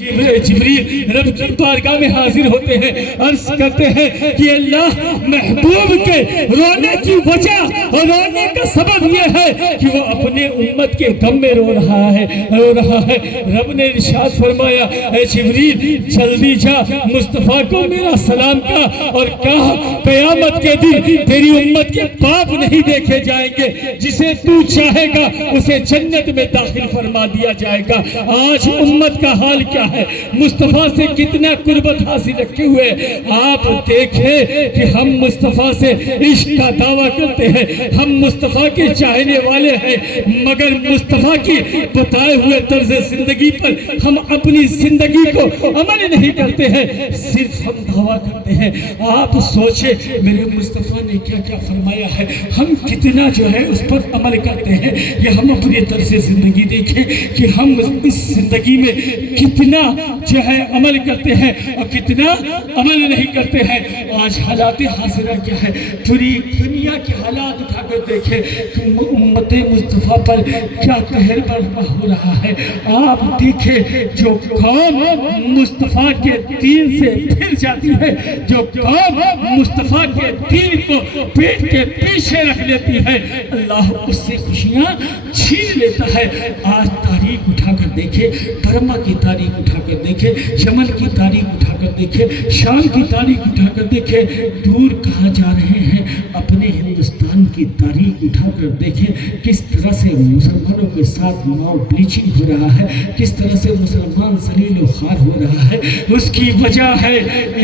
جبریل رب کی بارگاہ میں حاضر ہوتے ہیں، عرض کرتے ہیں کہ اللہ محبوب کے رونے کی وجہ اور رونے کا سبب یہ ہے کہ وہ اپنے امت کے غم میں رو رہا ہے۔ رب نے ارشاد فرمایا اے جبریل جلدی جا مصطفیٰ کو میرا سلام کا اور کہا قیامت کے دن تیری امت کے پاپ نہیں دیکھے جائیں گے، جسے تو چاہے گا اسے جنت میں داخل فرما دیا جائے گا۔ آج امت کا حال کیا ہے؟ مصطفیٰ سے کتنا قربت حاصل رکھے ہوئے آپ دیکھیں کہ ہم مصطفیٰ سے عشق کا دعویٰ کرتے ہیں، ہم مصطفیٰ کے چاہنے والے ہیں، مگر مصطفیٰ کی بتائے ہوئے طرز زندگی پر ہم اپنی زندگی کو عمل نہیں کرتے ہیں، صرف ہم دعویٰ کرتے ہیں۔ آپ سوچیں میرے مصطفیٰ نے کیا کیا فرمایا ہے، ہم کتنا جو ہے اس پر عمل کرتے ہیں۔ یہ ہم اپنی طرز زندگی دیکھیں کہ ہم اس زندگی میں کتنا جو ہے عمل کرتے ہیں اور کتنا عمل نہیں کرتے ہیں۔ آج حالات حاضرہ کیا ہے؟ پوری دنیا کے حالات اٹھا کر دیکھیں کہ امت مصطفیٰ پر کیا قہر برپا ہو رہا ہے۔ آپ دیکھیں جو قوم مصطفیٰ کے دین سے پھر جاتی ہے، جو قوم مصطفیٰ کے دین کو پیٹ کے پیچھے رکھ لیتی ہے، اللہ اس سے خوشیاں چھین لیتا ہے۔ آج تاریخ اٹھا کر دیکھیں، برما کی تاریخ اٹھا کر دیکھیں، یمن کی تاریخ اٹھا کر دیکھیں، شام کی تاریخ اٹھا کر دیکھیں، دور کہاں جا رہے ہیں؟ اپنے ہندوستان کی تاریخ اٹھا کر دیکھیں کس طرح سے مسلمانوں کے ساتھ ماؤ بلیچنگ ہو رہا ہے، کس طرح سے مسلمان ذلیل و خوار ہو رہا ہے۔ اس کی وجہ ہے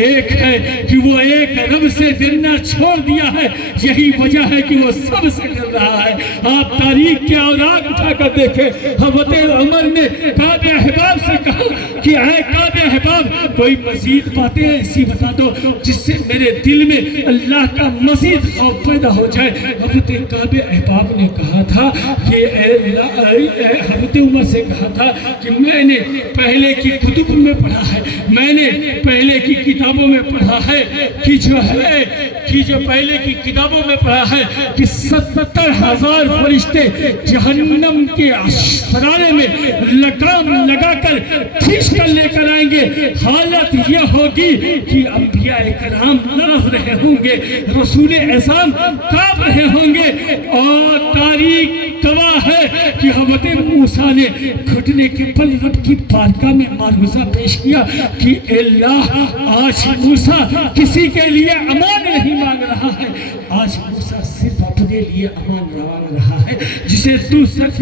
ایک ہے کہ وہ ایک رب سے ڈرنا چھوڑ دیا ہے، یہی وجہ ہے کہ وہ سب سے ڈر رہا ہے۔ آپ تاریخ کے اوراق اٹھا کر دیکھیں، حضرت عمر نے کعب احباب سے کہا کہ اے کعب احباب کوئی مزید باتیں ایسی بتا دو جس سے میرے دل میں اللہ کا مزید خوف پیدا ہو جائے۔ حضرت کعب احباب نے کہا تھا کہ حضرت عمر سے کہا تھا کہ میں نے پہلے کی کتب میں پڑھا ہے، میں نے پہلے کی کتابوں میں پڑھا ہے کہ جو پہلے کی کتابوں میں پڑھا ہے کہ 70,000 فرشتے جہنم کے سرانے میں لگام لگا کر کھینچ کر لے کر آئیں گے۔ حالت یہ ہوگی کہ انبیاء کرام لڑ رہے ہوں گے، رسول اعظم کانپ رہے ہوں گے، اور تاریخ گواہ ہے کہ حضرت موسیٰ نے گھٹنے کے بل رب کی بارگاہ میں معروضہ پیش کیا کہ اے اللہ آج موسیٰ کسی کے لیے امان نہیں مانگ رہا ہے، آج موسیٰ صرف اپنے لیے امان مانگ رہا ہے جسے تو صرف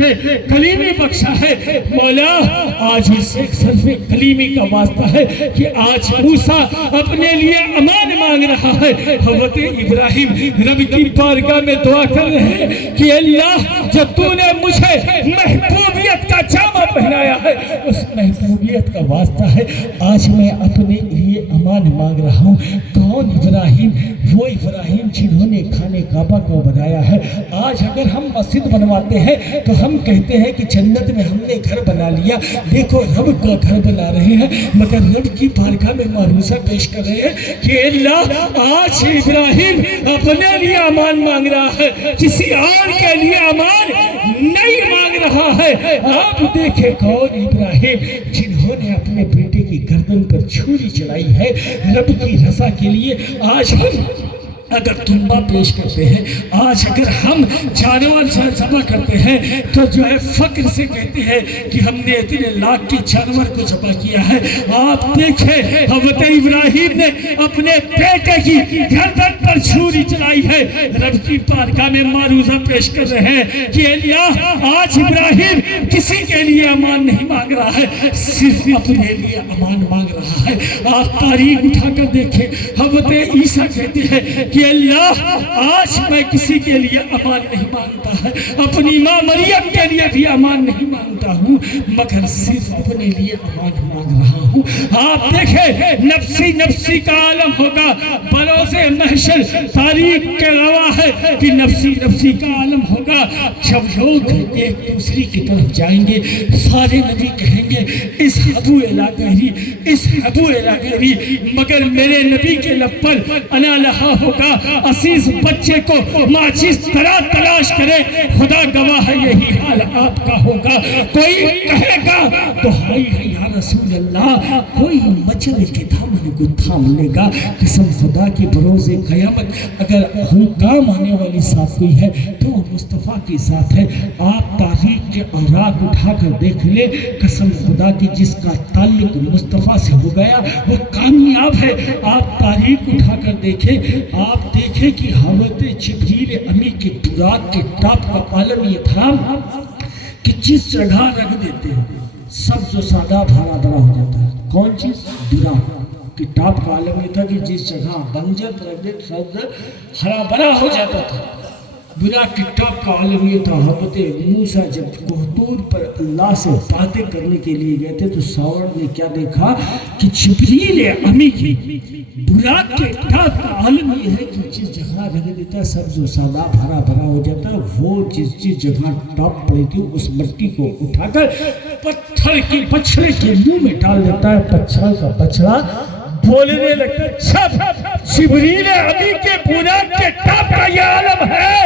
کلیمی بخشا ہے۔ مولا آج اس ایک صرف کلیمی کا واسطہ ہے کہ آج موسیٰ اپنے لیے امان مانگ رہا ہے۔ حضرت ابراہیم رب کی بارگاہ میں دعا کر رہے ہیں کہ اللہ جب تو نے مجھے محبوبیت کا جامہ پہنایا ہے، اس محبوبیت کا واسطہ ہے آج میں اپنے لیے امان مانگ رہا ہوں۔ کون ابراہیم؟ وہ ابراہیم جنہوں نے خانہ کعبہ کو بنایا ہے۔ آج اگر ہم مسجد بنواتے ہیں تو ہم کہتے ہیں کہ جنت میں ہم نے گھر بنا لیا، دیکھو رب کا گھر بنا رہے ہیں، مگر رب کی بارگاہ میں معروضہ پیش کر رہے ہیں کہ اللہ آج ابراہیم اپنے لیے امان مانگ رہا ہے، کسی اور کے لیے امان نہیں مانگ رہا ہے۔ آپ دیکھیں کون ابراہیم جنہوں نے اپنے بیٹے کی گردن پر چھری چلائی ہے رب کی رضا کے لیے۔ آج ہم اگر تنبہ پیش کرتے ہیں، آج اگر ہم جانور ذبح کرتے ہیں تو جو ہے فخر سے کہتے ہیں کہ ہم نے اتنے لاکھ کے جانور کو ذبح کیا ہے۔ آپ دیکھیں حضرت ابراہیم نے اپنے بیٹے کی گردن پر چھری چلائی ہے، رب کی بارگاہ میں معروضہ پیش کر رہے ہیں کہ اللہ آج ابراہیم کسی کے لیے امان نہیں مانگ رہا ہے، صرف اپنے لیے امان مانگ رہا ہے۔ آپ تاریخ اٹھا کر دیکھیں، حضرت عیسیٰ کہتے ہیں کہ اللہ آج میں کسی کے لیے امان نہیں مانگتا ہے، اپنی ماں مریم کے لیے بھی امان نہیں مانگتا ہوں، مگر صرف اپنے لیے امان مانگ رہا ہوں۔ آپ دیکھیں نفسی نفسی کا عالم ہوگا، بروز محشر تاریخ کے گواہ ہے کہ نفسی نفسی کا عالم ہوگا۔ جب لوگ ایک دوسری کی طرف جائیں گے سارے نبی کہیں گے اذهبوا الی غیری اذهبوا الی غیری، مگر میرے نبی کے لب پر انا لہا ہوگا۔ عزیز بچے کو ماچس طرح تلاش کرے، خدا گواہ ہے یہی حال آپ کا ہوگا۔ کوئی کہے گا تو ہائی ہے یا رسول اللہ، کوئی مچھلی کے دامن کو تھام لے گا، قسم خدا کی بروز قیامت اگر کام آنے والی ذات کوئی ہے تو وہ مصطفیٰ کی ذات ہے۔ آپ تاریخ کے اوراق اٹھا کر دیکھ لے، قسم خدا کی جس کا تعلق مصطفیٰ سے ہو گیا وہ کامیاب ہے۔ آپ تاریخ اٹھا کر دیکھیں، آپ دیکھیں کہ حضرت جبریل امی کے براق کے ٹاپ کا عالم یہ تھا کہ جس جگہ رکھ دیتے ہیں سبز و ساداب ہرا بھرا ہو جاتا ہے۔ کون چیز؟ براق کے ٹاپ کا عالم یہ تھا کہ جس جگہ بنجر رکھ دیتے سبز ہرا بھرا ہو جاتا تھا۔ براق کے ٹاپ کا عالم یہ تھا۔ حضرت موسیٰ جب کوہ پر اللہ سے باتیں کرنے کے لیے گئے تھے تو ساور نے کیا دیکھا کہ جبریل امی کی براق کے ٹاپ کا عالم یہ ہے کہ جس جگہ رکھ دیتا ہے سبز و ساداب ہرا بھرا ہو جاتا ہے۔ وہ جس جگہ ٹاپ پڑی تھی اس مٹی کو اٹھا کر پتھر کے بچڑے کے منہ میں ڈال دیتا ہے۔ پتھر کا بچڑا بولنے لگتا ہے۔ جب جبریل امی کے براق کے ٹاپ کا یہ عالم ہے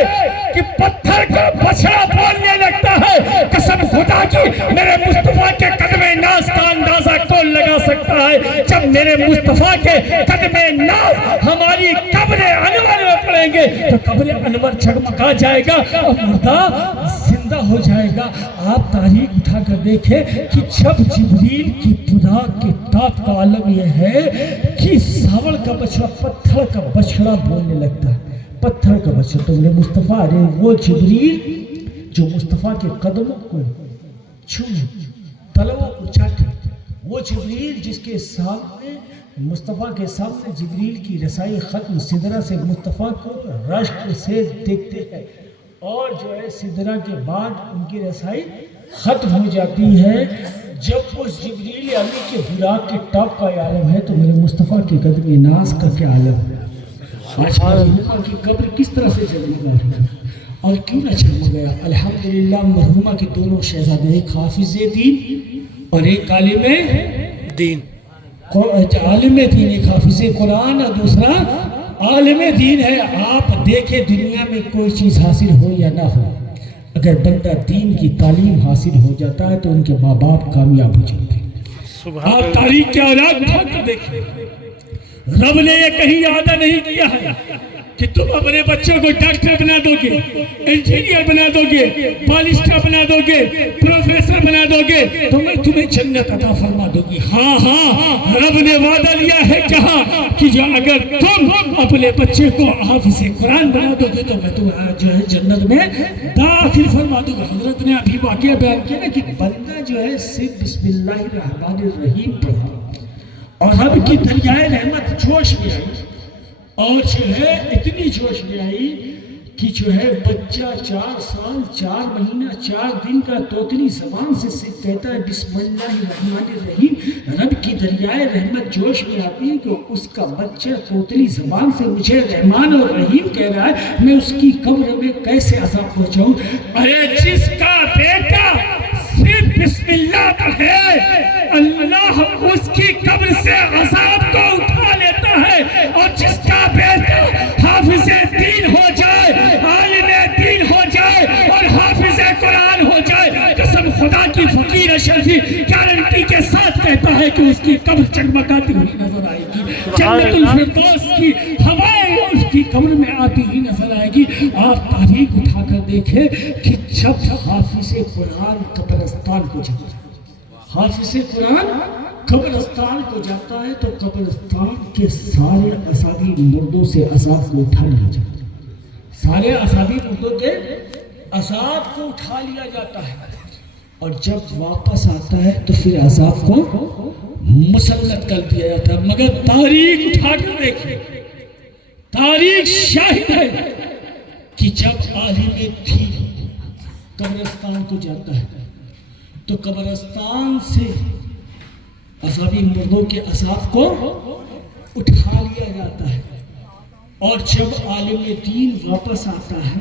کہ پتھر کا بچڑا بولنے لگتا ہے، قسم خدا کی میرے مصطفیٰ کے قدم ناز کا اندازہ کون لگا سکتا ہے؟ جب میرے مصطفیٰ کے قدم ناز ہماری قبر انور میں پڑیں گے تو قبر انور جگمگا جائے گا اور مردہ زندہ ہو جائے گا۔ آپ تاریخ اٹھا کر دیکھیں کہ جب جبریل کی براق کے ٹاپ کا عالم یہ ہے کہ ساور کا بچڑا پتھر کا بچڑا بولنے لگتا ہے۔ پتھر کا بچڑا تو میرے مصطفیٰ وہ جبریل جو مصطفیٰ کے قدموں کو چھوئے، تلووں کو چاٹے، وہ جبریل جس کے سامنے مصطفیٰ کے سامنے جبریل کی رسائی ختم، سدرہ سے مصطفیٰ کو رشک سے دیکھتے ہیں اور جو ہے سدرہ کے بعد ان کی رسائی ختم ہو جاتی ہے۔ جب اس جبریل امی کے براق کے ٹاپ کا عالم ہے تو میرے مصطفیٰ کے قدم ناز کا کیا عالم ہے؟ آج مرحومہ کی قبر کس طرح سے جگمگا رہی ہے اور کیوں نہ جگمگایا؟ الحمدللہ مرحومہ کے دونوں شہزادے، ایک حافظ دین اور ایک عالم دین، عالم دین ایک حافظ قرآن اور دوسرا عالم دین ہے۔ آپ دیکھیں دنیا میں کوئی چیز حاصل ہو یا نہ ہو، اگر بندہ دین کی تعلیم حاصل ہو جاتا ہے تو ان کے ماں باپ کامیاب ہو جاتے ہیں۔ آپ تاریخ کے اولاد اٹھا کر دیکھیں، رب نے یہ کہیں وعدہ نہیں کیا ہے کہ تم اپنے بچوں کو ڈاکٹر بنا دو گے، انجینئر بنا دو گے، بالسٹر بنا دو گے، پروفیسر بنا دو گے تو میں تمہیں جنت عطا فرما دوں گی۔ ہاں رب نے وعدہ لیا ہے کہا کہ جو اگر تم اپنے بچے کو حافظ قرآن بنا دو گے تو میں تمہیں جو ہے جنت میں داخل فرما دوں گا۔ حضرت نے ابھی واقعہ بیان کیا نا کہ بندہ جو ہے صرف بسم اللہ الرحمن الرحیم پڑھا اور رب کی دریائے رحمت جوش میں آئی، اور جو ہے اتنی جوش میں آئی کہ جو ہے بچہ 4 سال 4 مہینہ 4 دن کا توتلی زبان سے صرف کہتا ہے بسم اللہ الرحمن الرحیم۔ رب کی دریائے رحمت جوش میں آتی ہے کہ اس کا بچہ توتلی زبان سے مجھے رحمان اور رحیم کہہ رہا ہے، میں اس کی قبر میں کیسے عذاب پہنچاؤں؟ ارے جس کا بیٹا صرف بسم اللہ پڑھے اللہ اس کی قبر سے عذاب کو اٹھا لیتا ہے، اور جس کا بیٹا حافظ دین ہو جائے، عالم دین ہو جائے اور حافظ قرآن ہو جائے، قسم خدا کی فقیر اشرفی گارنٹی کے ساتھ کہتا ہے کہ اس کی قبر چگمگاتی ہوئی نظر آئے گی، جنت الفردوس کی ہوائیں اس کی قبر میں آتی ہی نظر آئے گی۔ آپ تاریخ اٹھا کر دیکھیں کہ جب حافظ قرآن قبرستان کو جاتا ہے، حافظ قرآن قبرستان کو جاتا ہے تو قبرستان کے سارے عذابی مردوں سے عذاب کو اٹھا لیا جاتا ہے، سارے عذابی مردوں کے عذاب کو اٹھا لیا جاتا ہے، اور جب واپس آتا ہے تو پھر عذاب کو مسلط کر دیا جاتا ہے۔ مگر تاریخ اٹھا کر دیکھیں، تاریخ شاہد ہے کہ جب عالم دین قبرستان کو جاتا ہے تو قبرستان سے عذابی مردوں کے عذاب کو اٹھا لیا جاتا ہے، اور جب عالم دین واپس آتا ہے،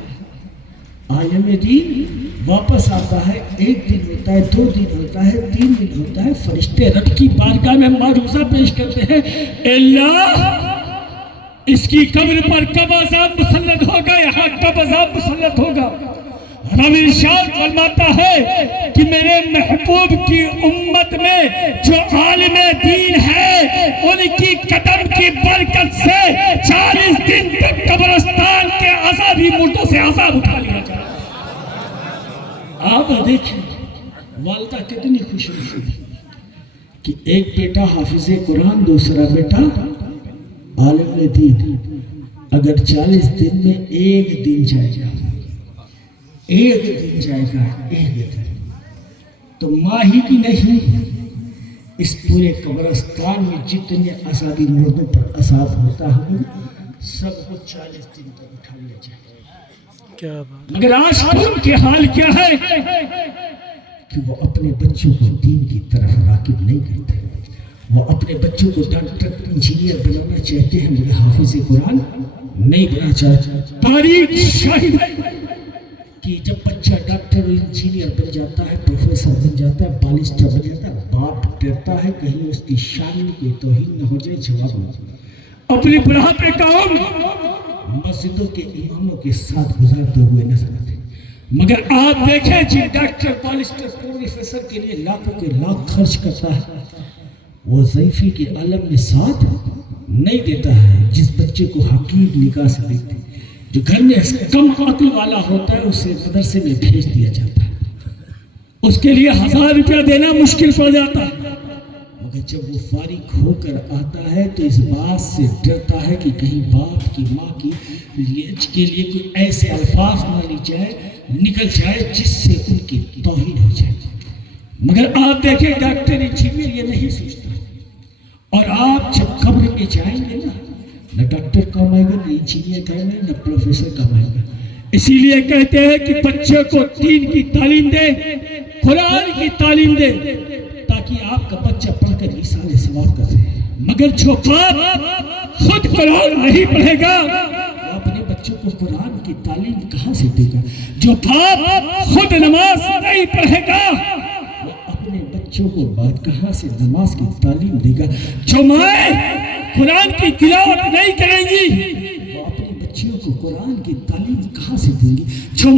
عالم دین واپس آتا ہے، 1 دن ہوتا ہے، 2 دن ہوتا ہے، 3 دن ہوتا ہے، فرشتے رب کی بارگاہ میں معروضہ پیش کرتے ہیں، اللہ اس کی قبر پر کب عذاب مسلط ہوگا، یہاں کب عذاب مسلط ہوگا؟ رب ارشاد فرماتا ہے کہ میرے محبوب کی امت میں جو عالم دین ہے ان کی قدم کی برکت سے 40 دن تک قبرستان کے عذابی مردوں سے عذاب اٹھا لیا جائے۔ آپ دیکھیں والدہ کتنی خوش نصیب کہ ایک بیٹا حافظ قرآن، دوسرا بیٹا عالم دین۔ اگر 40 دن میں ایک دن جائے گا، ایک دن جائے گا، ایک دن، تو ماں ہی کی نہیں اس پورے قبرستان میں جتنے عذابی مردوں پر عذاب ہوتا ہے سب کو 40 دن تک اٹھا لیا جائے۔ کیا بات! مگر آج ان کے حال کیا ہے کہ وہ اپنے بچوں کو دین کی طرف راغب نہیں کرتے۔ وہ اپنے بچوں کو ڈاکٹر انجینئر بنانا چاہتے ہیں مگر حافظ قرآن نہیں بنا چاہتے۔ تاریخ شاہد ہے کہ جب بچہ ڈاکٹر انجینئر بن جاتا ہے، پروفیسر بن جاتا ہے، بالسٹر بن جاتا ہے، باپ ڈرتا ہے کہیں اس کی شان میں کوئی توہین نہ ہو جائے، جواب نہ دے۔ اپنی بڑھاپے کا عمر مسجدوں کے اماموں کے ساتھ گزارتے ہوئے نظر آتے ہیں۔ مگر آپ دیکھیں جی ڈاکٹر بالسٹر پروفیسر کے لیے لاکھوں کے لاکھ خرچ کرتا ہے، وہ ضعیفی کے عالم میں ساتھ نہیں دیتا ہے۔ جس بچے کو حقیر نگاہ سے دیکھتے جو گھر میں کم عقل والا ہوتا ہے اسے مدرسے میں بھیج دیا جاتا ہے، اس کے لیے 1000 روپیہ دینا مشکل پڑ جاتا ہے۔ مگر جب وہ فارغ ہو کر آتا ہے تو اس بات سے ڈرتا ہے کہ کہیں باپ کی ماں کی کے لیے کوئی ایسے الفاظ نہ نکل جائے جس سے ان کی توہین ہو جائے۔ مگر آپ دیکھیں ڈاکٹر انجینئر یہ نہیں سوچتا، اور آپ جب قبر میں جائیں گے نہ ڈاکٹر کام آئے گا، نہ انجینئر کام آئے گا، نہ پروفیسر کام آئے گا۔ اسی لیے کہتے ہیں کہ بچے کو دین کی تعلیم دے، قرآن کی تعلیم دے، تاکہ آپ کا بچہ پڑھ کر ایثار ثواب کر سکے۔ مگر جو باپ خود قرآن نہیں پڑھے گا وہ اپنے بچوں کو قرآن کی تعلیم کہاں سے دے گا؟ جو باپ خود نماز نہیں پڑھے گا وہ اپنے بچوں کو بعد کہاں سے نماز کی تعلیم دے گا؟ جو مائیں قرآن کی تلاوت نہیں کریں گی وہ اپنے بچوں کو قرآن کی تعلیم کہاں سے دیں گی؟ جو